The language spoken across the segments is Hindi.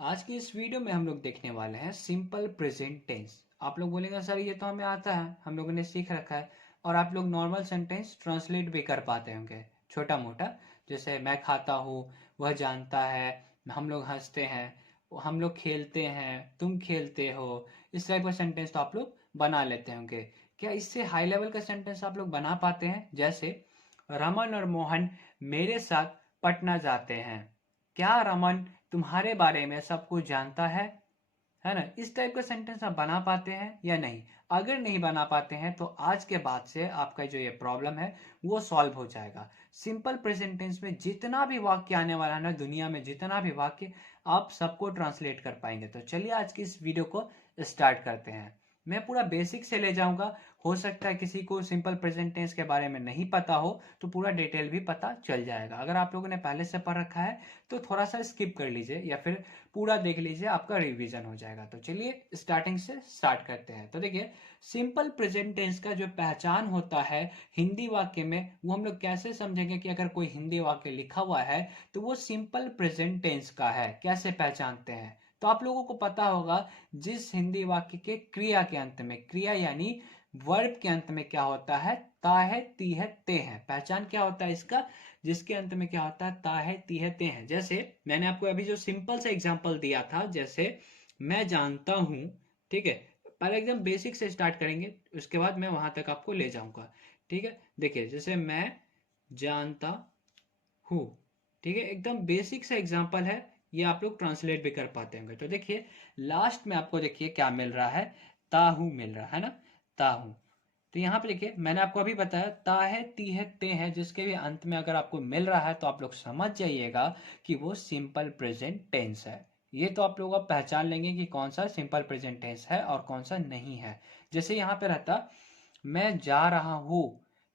आज की इस वीडियो में हम लोग देखने वाले हैं सिंपल प्रेजेंट टेंस। आप लोग बोलेंगे सर ये तो हमें आता है, हम लोगों ने सीख रखा है और आप लोग नॉर्मल सेंटेंस ट्रांसलेट भी कर पाते होंगे छोटा मोटा। जैसे मैं खाता हूँ, वह जानता है, हम लोग हंसते हैं, हम लोग खेलते हैं, तुम खेलते हो। इस टाइप का सेंटेंस तो आप लोग बना लेते होंगे। क्या इससे हाई लेवल का सेंटेंस आप लोग बना पाते हैं? जैसे रमन और मोहन मेरे साथ पटना जाते हैं। क्या रमन तुम्हारे बारे में सब कुछ जानता है ना? इस टाइप का सेंटेंस आप बना पाते हैं या नहीं? अगर नहीं बना पाते हैं तो आज के बाद से आपका जो ये प्रॉब्लम है वो सॉल्व हो जाएगा। सिंपल प्रेजेंट टेंस में जितना भी वाक्य आने वाला है ना, दुनिया में जितना भी वाक्य, आप सबको ट्रांसलेट कर पाएंगे। तो चलिए आज की इस वीडियो को स्टार्ट करते हैं। मैं पूरा बेसिक से ले जाऊंगा। हो सकता है किसी को सिंपल प्रेजेंट टेंस के बारे में नहीं पता हो तो पूरा डिटेल भी पता चल जाएगा। अगर आप लोगों ने पहले से पढ़ रखा है तो थोड़ा सा स्किप कर लीजिए या फिर पूरा देख लीजिए, आपका रिवीजन हो जाएगा। तो चलिए स्टार्टिंग से स्टार्ट करते हैं। तो देखिए, सिंपल प्रेजेंट टेंस का जो पहचान होता है हिंदी वाक्य में, वो हम लोग कैसे समझेंगे कि अगर कोई हिंदी वाक्य लिखा हुआ है तो वो सिंपल प्रेजेंट टेंस का है, कैसे पहचानते हैं? तो आप लोगों को पता होगा जिस हिंदी वाक्य के क्रिया के अंत में, क्रिया यानी वर्ब के अंत में क्या होता है? ता है, ती है, ते है। पहचान क्या होता है इसका? जिसके अंत में क्या होता है? ता है, ती है, ते है। जैसे मैंने आपको अभी जो सिंपल सा एग्जांपल दिया था, जैसे मैं जानता हूं, ठीक है। पहले एकदम बेसिक से स्टार्ट करेंगे, उसके बाद मैं वहां तक आपको ले जाऊंगा। ठीक है, देखिए जैसे मैं जानता हूँ, ठीक है, एकदम बेसिक सा एग्जांपल है। ये आप लोग ट्रांसलेट भी कर पाते होंगे। तो देखिए लास्ट में आपको देखिए क्या मिल रहा है? ताहू मिल रहा है ना, ताहू। तो यहाँ पे देखिए मैंने आपको अभी बताया ता है, ती है, ते है, जिसके भी अंत में अगर आपको मिल रहा है तो आप लोग समझ जाइएगा कि वो सिंपल प्रेजेंट टेंस है। ये तो आप लोग अब पहचान लेंगे कि कौन सा सिंपल प्रेजेंट टेंस है और कौन सा नहीं है। जैसे यहाँ पे रहता मैं जा रहा हूँ,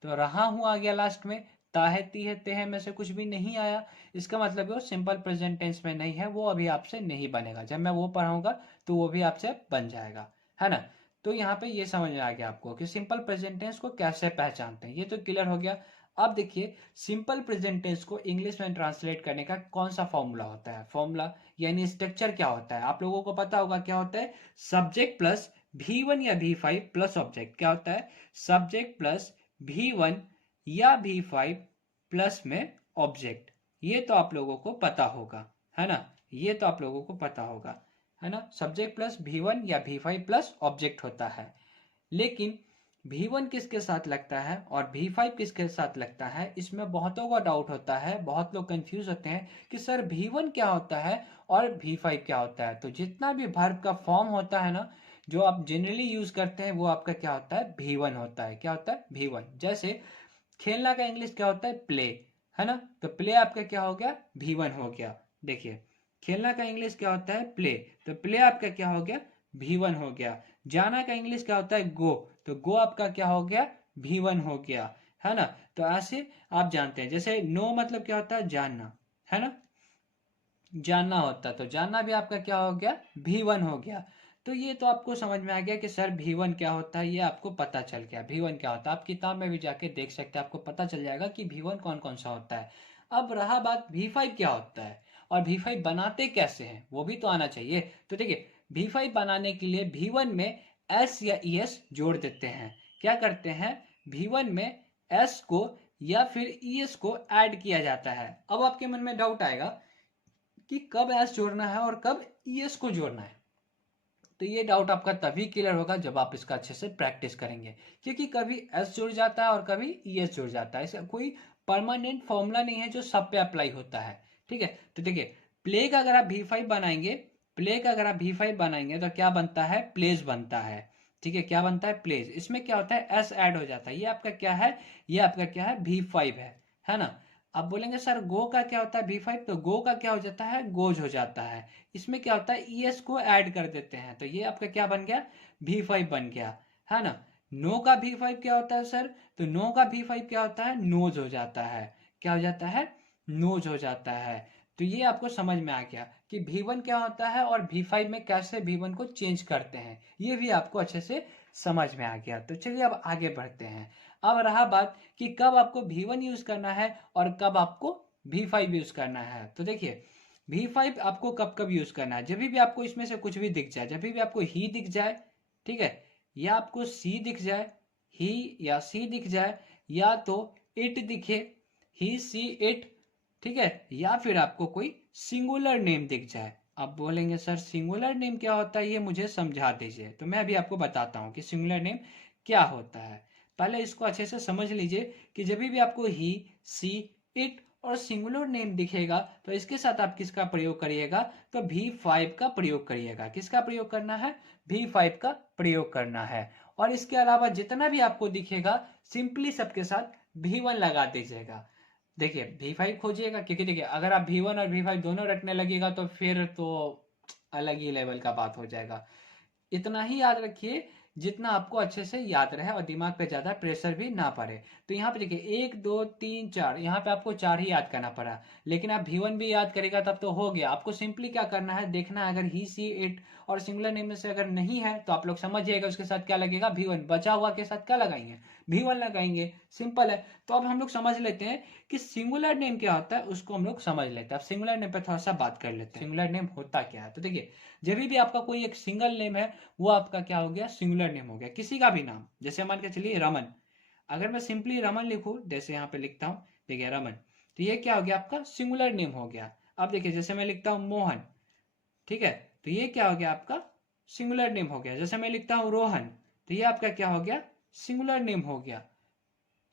तो रहा हूँ आ गया लास्ट में, ता है, ती है, ते है में से कुछ भी नहीं आया। इसका मतलब वो सिंपल प्रेजेंट टेंस में नहीं है, वो अभी आपसे नहीं बनेगा। जब मैं वो पढ़ाऊंगा तो वो भी आपसे बन जाएगा, है ना? तो यहाँ पे ये समझ में आ गया आपको कि सिंपल प्रेजेंट टेंस को कैसे पहचानते हैं। ये तो क्लियर हो गया। अब देखिए सिंपल प्रेजेंट टेंस को इंग्लिश में ट्रांसलेट करने का कौन सा फॉर्मूला होता है? फॉर्मूला यानी स्ट्रक्चर क्या होता है? आप लोगों को पता होगा क्या होता है? सब्जेक्ट प्लस V1 या V5 प्लस ऑब्जेक्ट। क्या होता है? सब्जेक्ट प्लस V1 या V5 प्लस में ऑब्जेक्ट। ये तो आप लोगों को पता होगा, है ना? ये तो आप लोगों को पता होगा, है ना? सब्जेक्ट प्लस V1 या V5 प्लस ऑब्जेक्ट होता है। लेकिन V1 किसके साथ लगता है और V5 किसके साथ लगता है, इसमें बहुतों का डाउट होता है। बहुत लोग कंफ्यूज होते हैं कि सर V1 क्या होता है और V5 क्या होता है। तो जितना भी वर्ब का फॉर्म होता है ना, जो आप जनरली यूज करते हैं, वो आपका क्या होता है? V1 होता है। क्या होता है? V1। जैसे खेलना का इंग्लिश क्या होता है? प्ले, है ना? तो प्ले आपका क्या हो गया? V1 हो गया। देखिए खेलना का इंग्लिश क्या होता है? प्ले, तो प्ले आपका क्या हो गया? V1 हो गया। जाना का इंग्लिश क्या होता है? गो, तो गो आपका क्या हो गया? V1 हो गया, है ना? तो ऐसे आप जानते हैं। जैसे नो मतलब क्या होता है? जानना, है ना? जानना होता है, तो जानना भी आपका क्या हो गया? V1 हो गया। तो ये तो आपको समझ में आ गया कि सर V1 क्या होता है, ये आपको पता चल गया V1 क्या होता है। आप किताब में भी जाके देख सकते हैं, आपको पता चल जाएगा कि V1 कौन कौन सा होता है। अब रहा बात V5 क्या होता है और V5 बनाते कैसे हैं, वो भी तो आना चाहिए। तो देखिए V5 बनाने के लिए V1 में S या ES जोड़ देते हैं। क्या करते हैं? V1 में S को या फिर ES को ऐड किया जाता है। अब आपके मन में डाउट आएगा कि कब एस जोड़ना है और कब ईएस को जोड़ना है। तो ये डाउट आपका तभी क्लियर होगा जब आप इसका अच्छे से प्रैक्टिस करेंगे, क्योंकि कभी एस जुड़ जाता है और कभी ईएस जुड़ जाता है। इसका कोई परमानेंट फॉर्मूला नहीं है जो सब पे अप्लाई होता है। ठीक है, तो देखिए प्ले का अगर आप V5 बनाएंगे, प्ले का अगर आप V5 बनाएंगे तो क्या बनता है? प्लेस बनता है। ठीक है, क्या बनता है? प्लेस। इसमें क्या होता है? एस ऐड हो जाता है। ये आपका क्या है? ये आपका क्या है? V5 है ना? आप बोलेंगे सर गो का क्या होता है? V5, तो गो का क्या हो जाता है? गोज हो जाता है। इसमें क्या होता है? ईएस को ऐड कर देते हैं, तो ये आपका क्या बन गया? V5 बन गया, है ना? नो का V5 क्या होता है सर? तो नो का V5 क्या होता है? नोज हो जाता है। क्या हो जाता है? नोज हो जाता है। तो ये आपको समझ में आ गया कि V1 क्या होता है और V5 में कैसे V1 को चेंज करते हैं। ये भी आपको अच्छे से समझ में आ गया। तो चलिए अब आगे बढ़ते हैं। अब रहा बात कि कब आपको V1 यूज करना है और कब आपको V5 यूज करना है। तो देखिए V5 आपको कब कब यूज करना है, जब भी आपको इसमें से कुछ भी दिख जाए, जब भी आपको ही दिख जाए, ठीक है, या आपको सी दिख जाए, ही या सी दिख जाए, या तो इट दिखे, ही सी इट, ठीक है, या फिर आपको कोई सिंगुलर नेम दिख जाए। आप बोलेंगे सर सिंगुलर नेम क्या होता है, ये मुझे समझा दीजिए। तो मैं अभी आपको बताता हूँ कि सिंगुलर नेम क्या होता है। पहले इसको अच्छे से समझ लीजिए कि जब भी आपको ही, सी, इट और सिंगुलर नेम दिखेगा तो इसके साथ आप किसका प्रयोग करिएगा, तो V5 का प्रयोग करिएगा। किसका प्रयोग करना है, V5 का प्रयोग करना है। और इसके अलावा जितना भी आपको दिखेगा सिंपली सबके साथ V1 लगा दीजिएगा। देखिए V5 खोजिएगा, क्योंकि देखिए अगर आप V1 और V5 दोनों रटने लगेगा तो फिर तो अलग ही लेवल का बात हो जाएगा। इतना ही याद रखिए जितना आपको अच्छे से याद रहे और दिमाग पे ज्यादा प्रेशर भी ना पड़े। तो यहाँ पे देखिए 1 2 3 4, यहाँ पे आपको 4 ही याद करना पड़ा, लेकिन आप V1 भी याद करेगा तब तो हो गया। आपको सिंपली क्या करना है, देखना है अगर ही, सी, इट और सिंगुलर नेम में से अगर नहीं है तो आप लोग समझ जाइएगा उसके साथ क्या लगेगा, V1। बचा हुआ के साथ क्या लगाएंगे, V1 लगाएंगे, सिंपल है। तो अब हम लोग समझ लेते हैं कि सिंगुलर नेम क्या होता है, उसको हम लोग समझ लेते हैं। अब सिंगुलर नेम पे थोड़ा सा बात कर लेते हैं, सिंगुलर नेम होता क्या है। तो देखिए जब भी आपका कोई एक सिंगल नेम है वो आपका क्या हो गया, सिंगुलर नेम हो गया। किसी का भी नाम, जैसे मान के चलिए रमन, अगर मैं सिंपली रमन लिखूं, जैसे यहाँ पे लिखता हूं, देखिए रमन, तो ये क्या हो गया आपका सिंगुलर नेम हो गया। अब देखिए जैसे मैं लिखता हूं मोहन, ठीक है, तो ये क्या हो गया आपका सिंगुलर नेम हो गया। जैसे मैं लिखता हूं रोहन, तो ये आपका क्या हो गया, सिंगुलर नेम हो गया।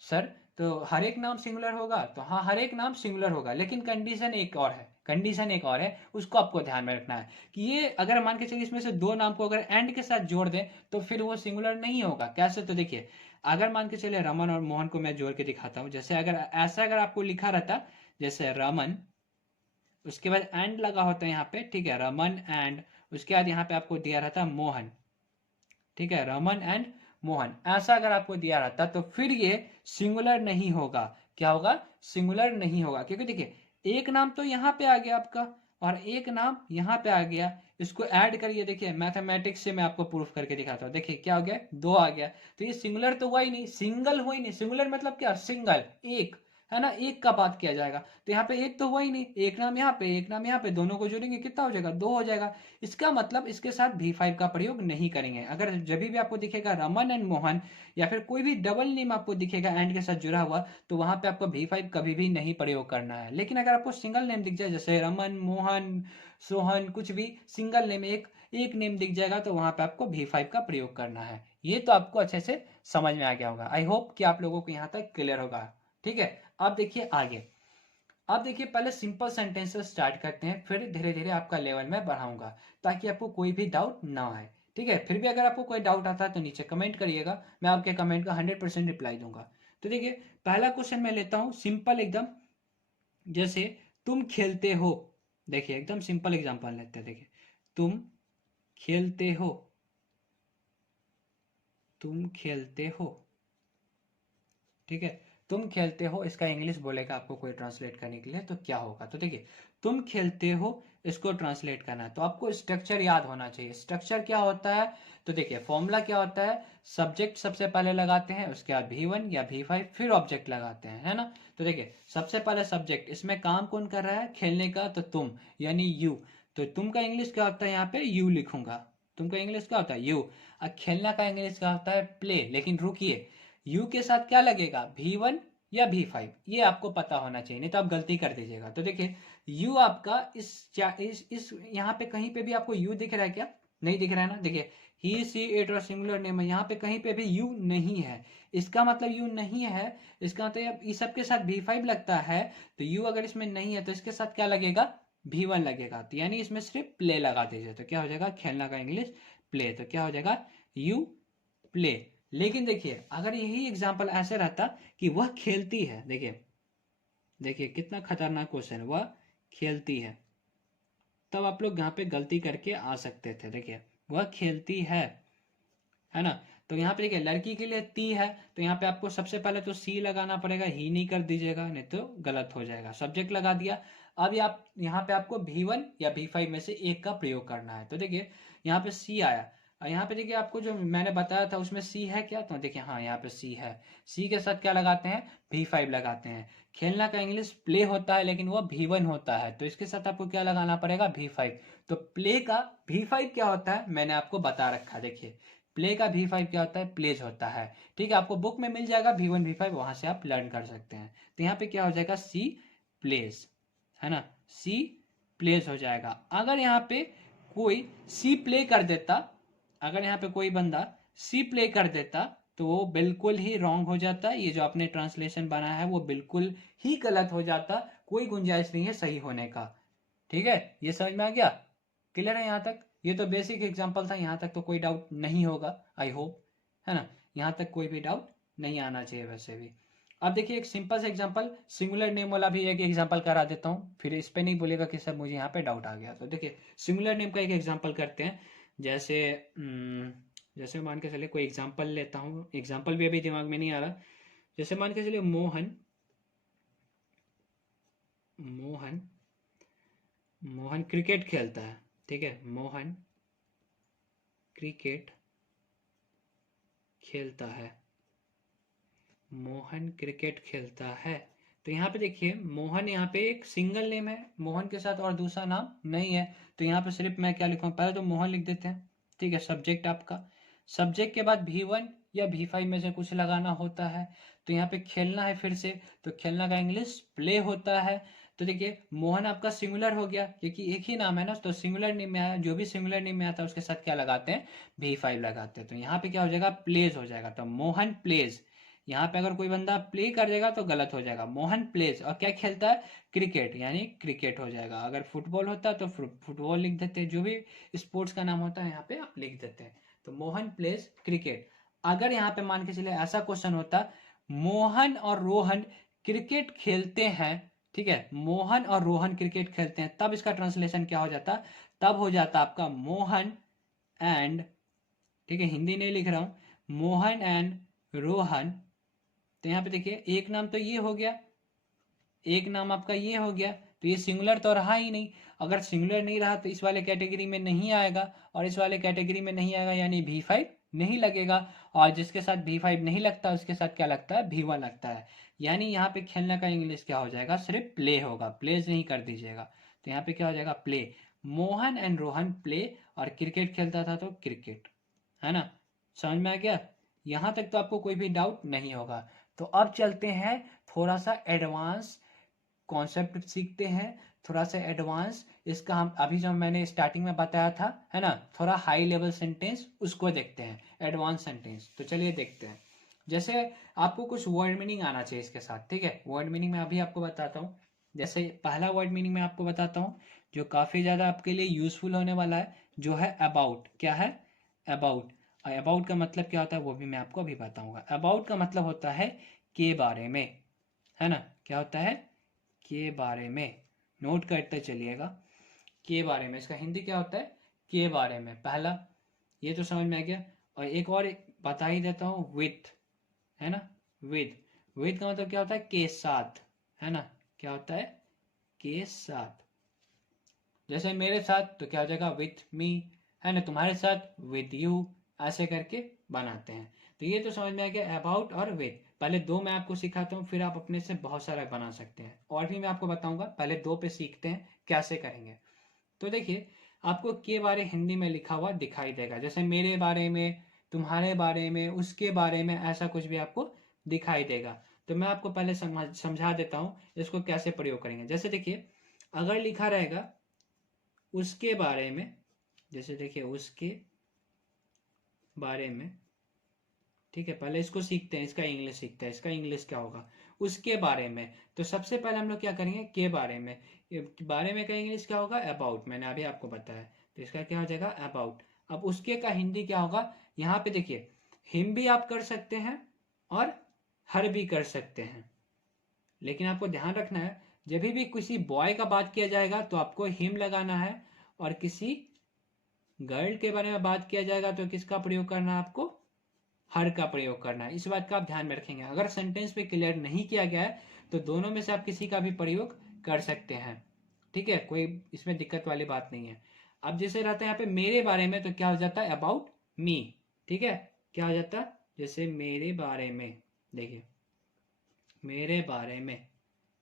सर तो हर एक नाम सिंगुलर होगा, तो हाँ हर एक नाम सिंगुलर होगा, लेकिन कंडीशन एक और है, कंडीशन एक और है, उसको आपको ध्यान में रखना है कि ये अगर मान के चलिए इसमें से दो नाम को अगर एंड के साथ जोड़ दें तो फिर वो सिंगुलर नहीं होगा। कैसे, तो देखिए अगर मान के चलिए रमन और मोहन को मैं जोड़ के दिखाता हूँ, जैसे अगर ऐसा अगर आपको लिखा रहता, जैसे रमन, उसके बाद एंड लगा होता है यहाँ पे, ठीक है, रमन एंड, उसके बाद यहाँ पे आपको दिया रहता मोहन, ठीक है, रमन एंड मोहन, ऐसा अगर आपको दिया रहता तो फिर ये सिंगुलर नहीं होगा। क्या होगा, सिंगुलर नहीं होगा, क्योंकि देखिए एक नाम तो यहाँ पे आ गया आपका और एक नाम यहाँ पे आ गया, इसको ऐड करिए। देखिए मैथमेटिक्स से मैं आपको प्रूफ करके दिखाता हूँ। देखिए क्या हो गया, दो आ गया, तो ये सिंगुलर तो हुआ ही नहीं, सिंगल हुआ ही नहीं। सिंगुलर मतलब क्या, सिंगल, एक, है ना, एक का बात किया जाएगा। तो यहाँ पे एक तो हुआ ही नहीं, एक नाम यहाँ पे, एक नाम यहाँ पे, दोनों को जोड़ेंगे कितना हो जाएगा, दो हो जाएगा। इसका मतलब इसके साथ V5 का प्रयोग नहीं करेंगे। अगर जब भी आपको दिखेगा रमन एंड मोहन या फिर कोई भी डबल नेम आपको दिखेगा एंड के साथ जुड़ा हुआ, तो वहां पे आपको V5 कभी भी नहीं प्रयोग करना है। लेकिन अगर आपको सिंगल नेम दिख जाए, जैसे रमन, मोहन, सोहन, कुछ भी सिंगल नेम, एक एक नेम दिख जाएगा, तो वहां पे आपको V5 का प्रयोग करना है। ये तो आपको अच्छे से समझ में आ गया होगा। आई होप कि आप लोगों को यहाँ तक क्लियर होगा। ठीक है, अब देखिए आगे। आप देखिए पहले सिंपल सेंटेंस से स्टार्ट करते हैं, फिर धीरे धीरे आपका लेवल में बढ़ाऊंगा ताकि आपको कोई भी डाउट ना आए। ठीक है, फिर भी अगर आपको कोई डाउट आता है तो नीचे कमेंट करिएगा, मैं आपके कमेंट का 100% रिप्लाई दूंगा। तो देखिए पहला क्वेश्चन मैं लेता हूं सिंपल एकदम, जैसे तुम खेलते हो। देखिए एकदम सिंपल एग्जांपल लेते हैं। देखिए तुम खेलते हो, तुम खेलते हो, ठीक है, तुम खेलते हो, इसका इंग्लिश बोलेगा आपको कोई ट्रांसलेट करने के लिए, तो क्या होगा। तो देखिए तुम खेलते हो, इसको ट्रांसलेट करना है तो आपको स्ट्रक्चर याद होना चाहिए। स्ट्रक्चर क्या होता है, तो देखिए फॉर्मूला क्या होता है, सब्जेक्ट सबसे पहले लगाते हैं, उसके बाद V1 या V5, फिर ऑब्जेक्ट लगाते हैं, है ना। तो देखिए सबसे पहले सब्जेक्ट, इसमें काम कौन कर रहा है, खेलने का, तो तुम यानी यू। तो तुम का इंग्लिश क्या होता है, यहाँ पे यू लिखूंगा। तुम का इंग्लिश क्या होता है, यू। और खेलना का इंग्लिश क्या होता है, प्ले। लेकिन रुकिए, यू के साथ क्या लगेगा, V1 या V5, ये आपको पता होना चाहिए, नहीं तो आप गलती कर दीजिएगा। तो देखिए यू आपका इस यहाँ पे कहीं पे भी आपको यू दिख रहा है क्या, नहीं दिख रहा है ना। देखिए ही, सी, इट और सिंगुलर नेम है, यहाँ पे कहीं पे भी यू नहीं है। इसका मतलब यू नहीं है, इसका मतलब इस सब के साथ V5 लगता है। तो यू अगर इसमें नहीं है तो इसके साथ क्या लगेगा, V1 लगेगा। तो यानी इसमें सिर्फ प्ले लगा दीजिए, तो क्या हो जाएगा, खेलना का इंग्लिश प्ले, तो क्या हो जाएगा, यू प्ले। लेकिन देखिए अगर यही एग्जाम्पल ऐसे रहता कि वह खेलती है, देखिए देखिए कितना खतरनाक क्वेश्चन, वह खेलती है, तब आप लोग यहाँ पे गलती करके आ सकते थे। देखिए वह खेलती है ना। तो यहाँ पे देखिए लड़की के लिए ती है, तो यहाँ पे आपको सबसे पहले तो सी लगाना पड़ेगा, ही नहीं कर दीजिएगा नहीं तो गलत हो जाएगा। सब्जेक्ट लगा दिया। अब ये आप यहाँ पे आपको V1 या V5 में से एक का प्रयोग करना है। तो देखिए यहाँ पे सी आया, और यहाँ पे देखिए आपको जो मैंने बताया था उसमें सी है क्या, तो देखिए हाँ यहाँ पे सी है। सी के साथ क्या लगाते हैं, V5 लगाते हैं। खेलना का इंग्लिश प्ले होता है लेकिन वो V1 होता है, तो इसके साथ आपको क्या लगाना पड़ेगा, V5। तो प्ले का V5 क्या होता है मैंने आपको बता रखा है। देखिए प्ले का V5 क्या होता है, प्लेज होता है। ठीक है, आपको बुक में मिल जाएगा V1 V5, वहां से आप लर्न कर सकते हैं। तो यहाँ पे क्या हो जाएगा, सी प्लेज, है ना, सी प्लेज हो जाएगा। अगर यहाँ पे कोई सी प्ले कर देता, अगर यहाँ पे कोई बंदा सी प्ले कर देता तो वो बिल्कुल ही रॉन्ग हो जाता। ये जो आपने ट्रांसलेशन बनाया है वो बिल्कुल ही गलत हो जाता, कोई गुंजाइश नहीं है सही होने का। ठीक है, ये समझ में आ गया, क्लियर है यहाँ तक। ये तो बेसिक एग्जांपल था, यहाँ तक तो कोई डाउट नहीं होगा, आई होप, है ना। यहाँ तक कोई भी डाउट नहीं आना चाहिए वैसे भी। अब देखिए एक सिंपल सा एग्जांपल सिंगुलर नेम वाला भी एक एग्जांपल करा देता हूँ, फिर इस पे नहीं बोलेगा कि सर मुझे यहाँ पे डाउट आ गया। तो देखिए सिंगुलर नेम का एक एग्जांपल करते हैं। जैसे जैसे मान के चलिए कोई एग्जांपल लेता हूँ, एग्जांपल भी अभी दिमाग में नहीं आ रहा। जैसे मान के चलिए मोहन, मोहन मोहन क्रिकेट खेलता है। ठीक है, मोहन क्रिकेट खेलता है, मोहन क्रिकेट खेलता है। तो यहाँ पे देखिए मोहन यहाँ पे एक सिंगल नेम है, मोहन के साथ और दूसरा नाम नहीं है। तो यहाँ पे सिर्फ मैं क्या लिखूँ, पहले तो मोहन लिख देते हैं। ठीक है, सब्जेक्ट आपका, सब्जेक्ट के बाद V1 या V5 में से कुछ लगाना होता है। तो यहाँ पे खेलना है फिर से, तो खेलना का इंग्लिश प्ले होता है। तो देखिए मोहन आपका सिंगुलर हो गया क्योंकि एक ही नाम है ना, तो सिंगुलर नेम में आया, जो भी सिंगुलर नेम में आता है उसके साथ क्या लगाते हैं, V5 लगाते हैं। तो यहाँ पे क्या हो जाएगा, प्लेज हो जाएगा। तो मोहन प्लेज, यहाँ पे अगर कोई बंदा प्ले कर देगा तो गलत हो जाएगा। मोहन प्लेज और क्या खेलता है, क्रिकेट, यानी क्रिकेट हो जाएगा। अगर फुटबॉल होता तो फुटबॉल लिख देते हैं, जो भी स्पोर्ट्स का नाम होता है यहाँ पे आप लिख देते हैं। तो मोहन प्लेज क्रिकेट। अगर यहाँ पे मान के चलिए ऐसा क्वेश्चन होता, मोहन और रोहन क्रिकेट खेलते हैं, ठीक है, मोहन और रोहन क्रिकेट खेलते हैं, तब इसका ट्रांसलेशन क्या हो जाता, तब हो जाता आपका मोहन एंड, ठीक है हिंदी नहीं लिख रहा हूं, मोहन एंड रोहन। तो यहाँ पे देखिए एक नाम तो ये हो गया, एक नाम आपका ये हो गया, तो ये सिंगुलर तो रहा ही नहीं। अगर सिंगुलर नहीं रहा तो इस वाले कैटेगरी में नहीं आएगा, और इस वाले कैटेगरी में नहीं आएगा यानी V5 नहीं लगेगा। और जिसके साथ V5 नहीं लगता उसके साथ क्या लगता है, V1 लगता है। यानी यहाँ पे खेलने का इंग्लिश क्या हो जाएगा, सिर्फ प्ले होगा, प्लेज नहीं कर दीजिएगा। तो यहाँ पे क्या हो जाएगा, play. Mohan and Rohan play, और क्रिकेट खेलता था तो क्रिकेट, है ना। समझ में आ गया, यहाँ तक तो आपको कोई भी डाउट नहीं होगा। तो अब चलते हैं थोड़ा सा एडवांस कॉन्सेप्ट सीखते हैं, थोड़ा सा एडवांस इसका। हम अभी जो मैंने स्टार्टिंग में बताया था, है ना, थोड़ा हाई लेवल सेंटेंस, उसको देखते हैं, एडवांस सेंटेंस। तो चलिए देखते हैं। जैसे आपको कुछ वर्ड मीनिंग आना चाहिए इसके साथ, ठीक है। वर्ड मीनिंग मैं अभी आपको बताता हूँ। जैसे पहला वर्ड मीनिंग मैं आपको बताता हूँ जो काफी ज्यादा आपके लिए यूजफुल होने वाला है, जो है अबाउट। क्या है, अबाउट। अबाउट का मतलब क्या होता है वो भी मैं आपको अभी बताऊंगा। अबाउट का मतलब होता है के बारे में, है ना, क्या होता है, के बारे में। नोट करते चलिएगा, के बारे में, इसका हिंदी क्या होता है, के बारे में। पहला ये तो समझ में आ गया। और एक और बता ही देता हूँ, विथ, है ना, विथ। विथ का मतलब क्या होता है, के साथ, है ना, क्या होता है, के साथ। जैसे मेरे साथ तो क्या हो जाएगा, विथ मी, है ना, तुम्हारे साथ विद यू, ऐसे करके बनाते हैं। तो ये तो समझ में आ गया अबाउट और विथ। पहले दो मैं आपको सिखाता हूँ, फिर आप अपने से बहुत सारा बना सकते हैं, और भी मैं आपको बताऊंगा। पहले दो पे सीखते हैं कैसे करेंगे। तो देखिए आपको के बारे हिंदी में लिखा हुआ दिखाई देगा, जैसे मेरे बारे में, तुम्हारे बारे में, उसके बारे में, ऐसा कुछ भी आपको दिखाई देगा। तो मैं आपको पहले समझा देता हूँ इसको कैसे प्रयोग करेंगे। जैसे देखिए अगर लिखा रहेगा उसके बारे में, जैसे देखिए उसके बारे में, ठीक है, पहले इसको सीखते हैं, इसका इंग्लिश सीखते हैं, इसका इंग्लिश क्या होगा, उसके बारे में। तो सबसे पहले हम लोग क्या करेंगे, के बारे में। बारे में का इंग्लिश क्या होगा, अबाउट, मैंने अभी आपको बताया। तो इसका क्या हो जाएगा, अबाउट। अब उसके का हिंदी क्या होगा, यहाँ पे देखिए हिम भी आप कर सकते हैं और हर भी कर सकते हैं, लेकिन आपको ध्यान रखना है जब भी किसी बॉय का बात किया जाएगा तो आपको हिम लगाना है, और किसी गर्ल के बारे में बात किया जाएगा तो किसका प्रयोग करना है, आपको हर का प्रयोग करना है। इस बात का आप ध्यान में रखेंगे। अगर सेंटेंस पे क्लियर नहीं किया गया है तो दोनों में से आप किसी का भी प्रयोग कर सकते हैं, ठीक है, कोई इसमें दिक्कत वाली बात नहीं है। अब जैसे रहता है यहाँ पे मेरे बारे में, तो क्या हो जाता है, अबाउट मी, ठीक है, क्या हो जाता, जैसे मेरे बारे में, देखिए मेरे बारे में,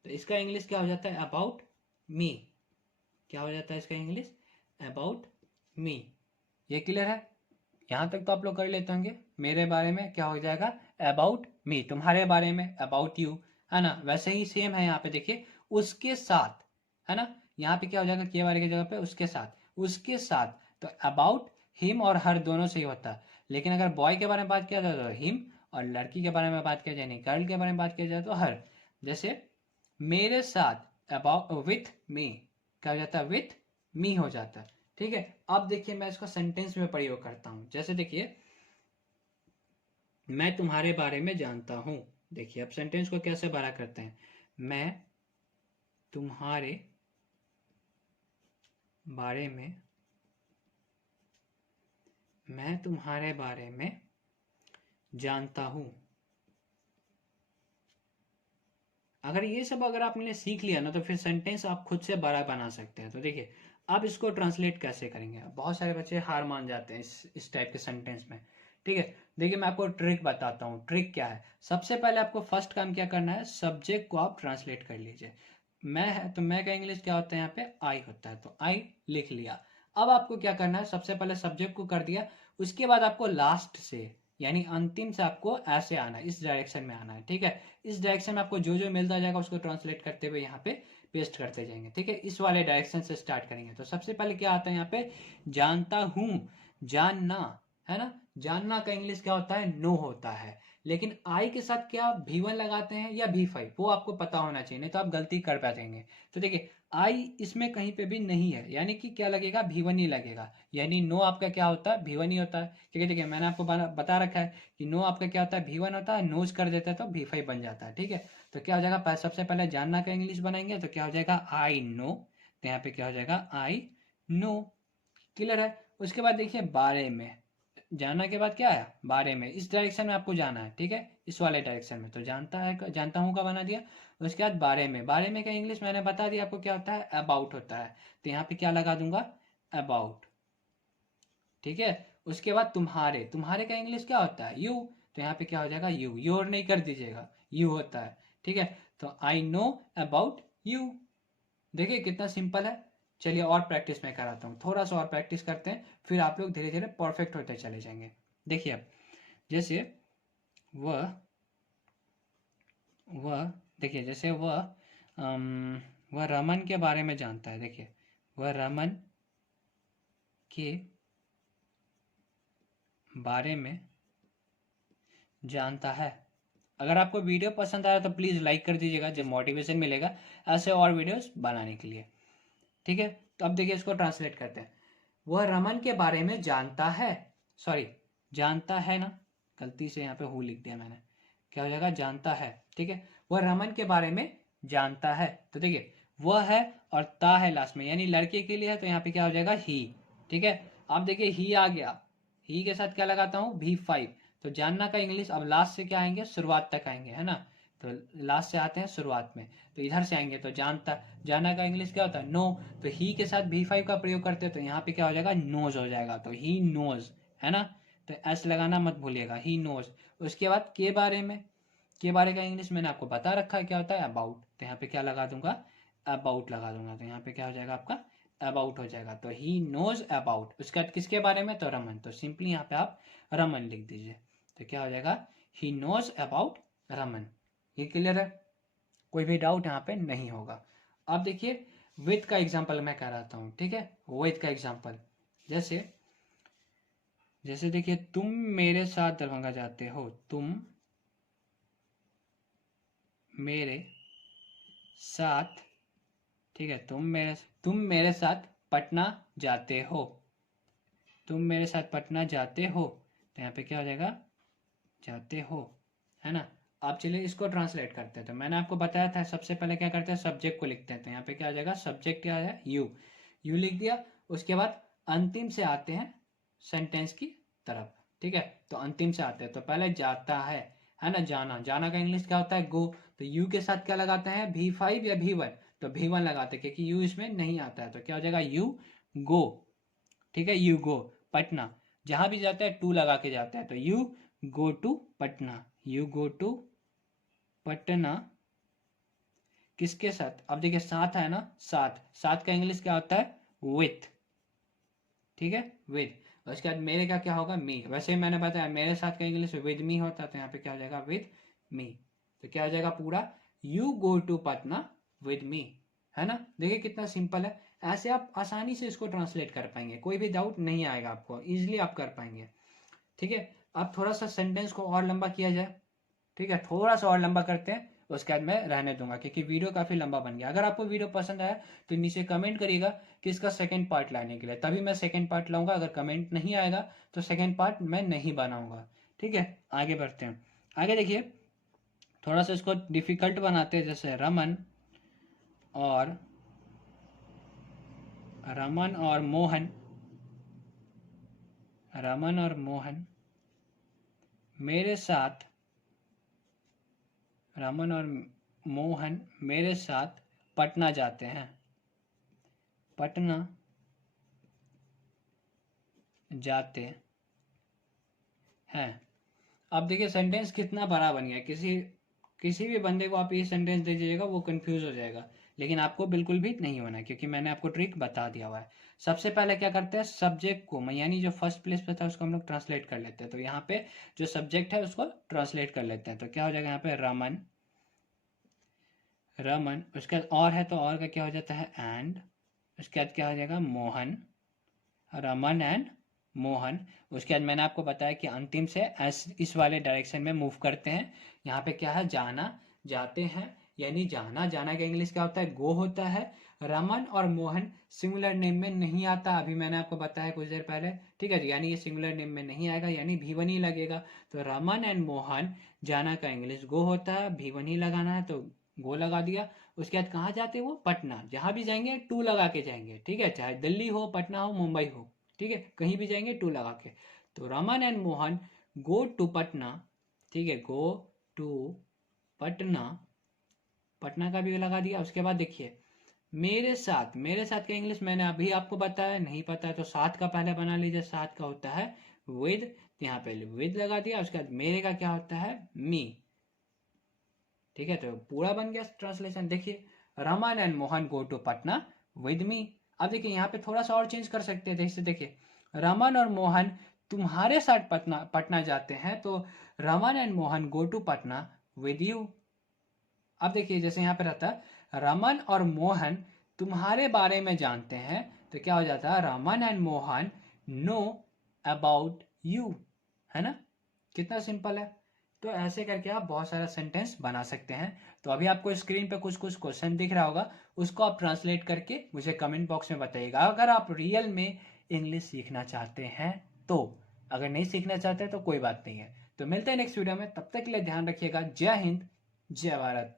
तो इसका इंग्लिश क्या हो जाता है, अबाउट मी। क्या हो जाता है इसका इंग्लिश, अबाउट मी। ये क्लियर है, यहाँ तक तो आप लोग कर लेते होंगे। मेरे बारे में क्या हो जाएगा, अबाउट मी, तुम्हारे बारे में अबाउट यू, है ना। वैसे ही सेम है यहाँ पे, देखिए उसके साथ, है ना, यहाँ पे क्या हो जाएगा, के बारे की जगह पे उसके साथ, उसके साथ, तो अबाउट हिम और हर दोनों से ही होता है। लेकिन अगर बॉय के बारे में बात किया जाए तो हिम, और लड़की के बारे में बात किया जाए, नहीं गर्ल के बारे में बात किया जाए तो हर। जैसे मेरे साथ, अबाउट विथ मी, क्या हो जाता है, विथ मी हो जाता है, ठीक है। अब देखिए मैं इसको सेंटेंस में प्रयोग करता हूं, जैसे देखिए मैं तुम्हारे बारे में जानता हूं। देखिए अब सेंटेंस को कैसे बड़ा करते हैं, मैं तुम्हारे बारे में, मैं तुम्हारे बारे में जानता हूं। अगर ये सब अगर आपने सीख लिया ना, तो फिर सेंटेंस आप खुद से बड़ा बना सकते हैं। तो देखिए अब इसको ट्रांसलेट कैसे करेंगे, बहुत सारे बच्चे हार मान जाते हैं इस टाइप के सेंटेंस में, ठीक है। देखिए मैं आपको ट्रिक बताता हूँ, ट्रिक क्या है। सबसे पहले आपको फर्स्ट काम क्या करना है, सब्जेक्ट को आप ट्रांसलेट कर लीजिए। मैं है तो मैं का इंग्लिश क्या होता है, यहाँ पे आई होता है, तो आई लिख लिया। अब आपको क्या करना है, सबसे पहले सब्जेक्ट को कर दिया, उसके बाद आपको लास्ट से यानी अंतिम से आपको ऐसे आना है, इस डायरेक्शन में आना है, ठीक है। इस डायरेक्शन में आपको जो जो मिलता जाएगा उसको ट्रांसलेट करते हुए यहाँ पे पेस्ट करते जाएंगे, ठीक है। इस वाले डायरेक्शन से स्टार्ट करेंगे। तो सबसे पहले क्या आता है यहाँ पे, जानता हूँ, जानना, है ना। जानना का इंग्लिश क्या होता है, नो होता है। लेकिन आई के साथ क्या V1 लगाते हैं या V5, वो आपको पता होना चाहिए, नहीं तो आप गलती कर बैठेंगे। तो देखिए आई इसमें कहीं पे भी नहीं है, यानी कि क्या लगेगा, V1 ही लगेगा। यानी नो आपका क्या होता है, V1 ही होता है, ठीक है। ठीक है, मैंने आपको बता रखा है कि नो आपका क्या होता है, V1 होता है, नोज कर देता है तो V5 बन जाता है, ठीक है। तो क्या हो जाएगा, सबसे पहले जानना का इंग्लिश बनाएंगे तो क्या हो जाएगा, आई नो। तो यहाँ पे क्या हो जाएगा, आई नो, क्लियर है। उसके बाद देखिए बारे में, जानना के बाद क्या है, बारे में, इस डायरेक्शन में आपको जाना है, ठीक है, इस वाले डायरेक्शन में। तो जानता है, जानता हूँ का बना दिया। उसके बाद बारे में, बारे में का इंग्लिश मैंने बता दिया आपको क्या होता है, अबाउट होता है। तो यहाँ पे क्या लगा दूंगा, अबाउट, ठीक है। उसके बाद तुम्हारे, तुम्हारे का इंग्लिश क्या होता है, यू। तो यहाँ पे क्या हो जाएगा, यू, योर नहीं कर दीजिएगा, यू होता है, ठीक है। तो आई नो अबाउट यू। देखिए कितना सिंपल है। चलिए और प्रैक्टिस में कराता हूँ, थोड़ा सा और प्रैक्टिस करते हैं, फिर आप लोग धीरे धीरे परफेक्ट होते चले जाएंगे। देखिए अब जैसे वह वह देखिए जैसे वह रमन के बारे में जानता है। देखिए वह रमन के बारे में जानता है। अगर आपको वीडियो पसंद आया तो प्लीज़ लाइक कर दीजिएगा, जब मोटिवेशन मिलेगा ऐसे और वीडियोस बनाने के लिए, ठीक है। तो अब देखिए इसको ट्रांसलेट करते हैं। वह रमन के बारे में जानता है, सॉरी जानता है ना, गलती से यहाँ पे हु लिख दिया मैंने, क्या हो जाएगा, जानता है, ठीक है। वह रमन के बारे में जानता है। तो देखिए वह है और ता है लास्ट में, यानी लड़के के लिए है, तो यहाँ पे क्या हो जाएगा, ही, ठीक है। अब देखिए ही आ गया, ही के साथ क्या लगाता हूँ, V5। तो जानना का इंग्लिश अब लास्ट से क्या आएंगे, शुरुआत तक आएंगे, है ना। तो लास्ट से आते हैं शुरुआत में, तो इधर से आएंगे तो जानता, जानना का इंग्लिश क्या होता है, नो। तो ही के साथ V5 का प्रयोग करते हैं, तो यहाँ पे क्या हो जाएगा, नोज हो जाएगा, तो ही नोज, है ना। तो एस लगाना मत भूलिएगा, ही नोज। उसके बाद के बारे में, के बारे का इंग्लिश मैंने आपको बता रखा है क्या होता है, अबाउट। तो यहाँ पे क्या लगा दूंगा, अबाउट लगा दूंगा। तो यहाँ पे क्या हो जाएगा आपका, अबाउट हो जाएगा। तो ही नोज अबाउट। उसके बाद किसके बारे में, तो रमन। तो सिंपली यहाँ पे आप रमन लिख दीजिए, तो क्या हो जाएगा, ही नोज अबाउट रमन। ये क्लियर है, कोई भी डाउट यहाँ पे नहीं होगा। अब देखिए विथ का एग्जाम्पल मैं कराता हूँ, ठीक है। विथ का एग्जाम्पल जैसे जैसे देखिए तुम मेरे साथ दरभंगा जाते हो, तुम मेरे साथ, ठीक है, तुम मेरे साथ पटना जाते हो, तुम मेरे साथ पटना जाते हो। तो यहाँ पे क्या हो जाएगा, जाते हो, है ना। आप चलिए इसको ट्रांसलेट करते हैं। तो मैंने आपको बताया था सबसे पहले क्या करते हैं, सब्जेक्ट को लिखते हैं। तो यहाँ पे क्या हो जाएगा, सब्जेक्ट क्या है, यू, यू लिख दिया। उसके बाद अंतिम से आते हैं सेंटेंस की तरफ, ठीक है। तो अंतिम से आते हैं, तो पहले जाता है ना, जाना, जाना का इंग्लिश क्या होता है, गो। तो यू के साथ क्या लगाते हैं, V5 या V1। तो V1 लगाते हैं क्योंकि यू इसमें नहीं आता है, तो क्या हो जाएगा, यू गो, ठीक है, यू गो पटना। जहां भी जाता है टू लगा के जाता है। तो you go to Patna, you go to Patna किसके साथ? अब देखिए साथ है ना, साथ, साथ का इंग्लिश क्या होता है? विथ, ठीक है, विद। उसके बाद मेरे का क्या होगा? मी। वैसे ही मैंने बताया मेरे साथ का इंग्लिश विद मी होता है, तो यहाँ पे क्या हो जाएगा? With me. तो क्या हो जाएगा पूरा? You go to Patna with me, है ना? देखिए कितना सिंपल है। ऐसे आप आसानी से इसको ट्रांसलेट कर पाएंगे, कोई भी डाउट नहीं आएगा आपको, इजिली आप कर पाएंगे, ठीक है। अब थोड़ा सा सेंटेंस को और लंबा किया जाए, ठीक है, थोड़ा सा और लंबा करते हैं, उसके बाद मैं रहने दूंगा क्योंकि वीडियो काफी लंबा बन गया। अगर आपको वीडियो पसंद आया तो नीचे कमेंट करिएगा कि इसका सेकंड पार्ट लाने के लिए, तभी मैं सेकंड पार्ट लाऊंगा। अगर कमेंट नहीं आएगा तो सेकंड पार्ट मैं नहीं बनाऊंगा, ठीक है। आगे बढ़ते हैं। आगे देखिए, थोड़ा सा इसको डिफिकल्ट बनाते हैं, जैसे और रमन और मोहन, रमन और मोहन मेरे साथ, रमन और मोहन मेरे साथ पटना जाते हैं, पटना जाते हैं। अब देखिए सेंटेंस कितना बड़ा बन गया। किसी भी बंदे को आप ये सेंटेंस दे दीजिएगा वो कंफ्यूज हो जाएगा, लेकिन आपको बिल्कुल भी नहीं होना, क्योंकि मैंने आपको ट्रिक बता दिया हुआ है। सबसे पहले क्या करते हैं? सब्जेक्ट को, यानी जो फर्स्ट प्लेस पे था उसको हम लोग ट्रांसलेट कर लेते हैं। तो यहाँ पे जो सब्जेक्ट है उसको ट्रांसलेट कर लेते हैं। तो क्या हो जाएगा यहाँ पे? रमन, रमन। उसके बाद और है तो और का क्या हो जाता है? एंड। उसके बाद क्या हो जाएगा? मोहन, रमन एंड मोहन। उसके बाद मैंने आपको बताया कि अंतिम से इस वाले डायरेक्शन में मूव करते हैं। यहाँ पे क्या है? जाना, जाते हैं, यानी जाना। जाना का इंग्लिश क्या होता है? गो होता है। रमन और मोहन सिंगुलर नेम में नहीं आता, अभी मैंने आपको बताया कुछ देर पहले, ठीक है जी। यानी ये सिंगुलर नेम में नहीं आएगा, यानी भी1 ही लगेगा। तो रमन एंड मोहन, जाना का इंग्लिश गो होता है, भी1 ही लगाना है तो गो लगा दिया। उसके बाद कहाँ जाते हैं वो? पटना। जहां भी जाएंगे टू लगा के जाएंगे, ठीक है, चाहे दिल्ली हो, पटना हो, मुंबई हो, ठीक है, कहीं भी जाएंगे टू लगा के। तो Raman and Mohan go to Patna, ठीक है, गो टू पटना, पटना का भी लगा दिया। उसके बाद देखिए मेरे साथ, मेरे साथ का इंग्लिश मैंने अभी आपको बताया, नहीं पता है तो साथ का पहले बना लीजिए। साथ का होता है विद, यहाँ पे विद लगा दिया। उसके बाद मेरे का क्या होता है? मी, ठीक है। तो पूरा बन गया ट्रांसलेशन। देखिए Raman and Mohan go to Patna with me. अब देखिए यहाँ पे थोड़ा सा और चेंज कर सकते हैं। जैसे देखिए रमन और मोहन तुम्हारे साथ पटना पटना जाते हैं, तो Raman and Mohan go to Patna with you. अब देखिए जैसे यहाँ पे रहता है रमन और मोहन तुम्हारे बारे में जानते हैं, तो क्या हो जाता है? Raman and Mohan know about you, है ना? कितना सिंपल है। तो ऐसे करके आप बहुत सारा सेंटेंस बना सकते हैं। तो अभी आपको स्क्रीन पे कुछ कुछ क्वेश्चन दिख रहा होगा, उसको आप ट्रांसलेट करके मुझे कमेंट बॉक्स में बताइएगा, अगर आप रियल में इंग्लिश सीखना चाहते हैं तो। अगर नहीं सीखना चाहते तो कोई बात नहीं है। तो मिलते हैं नेक्स्ट वीडियो में, तब तक के लिए ध्यान रखिएगा। जय हिंद, जय भारत।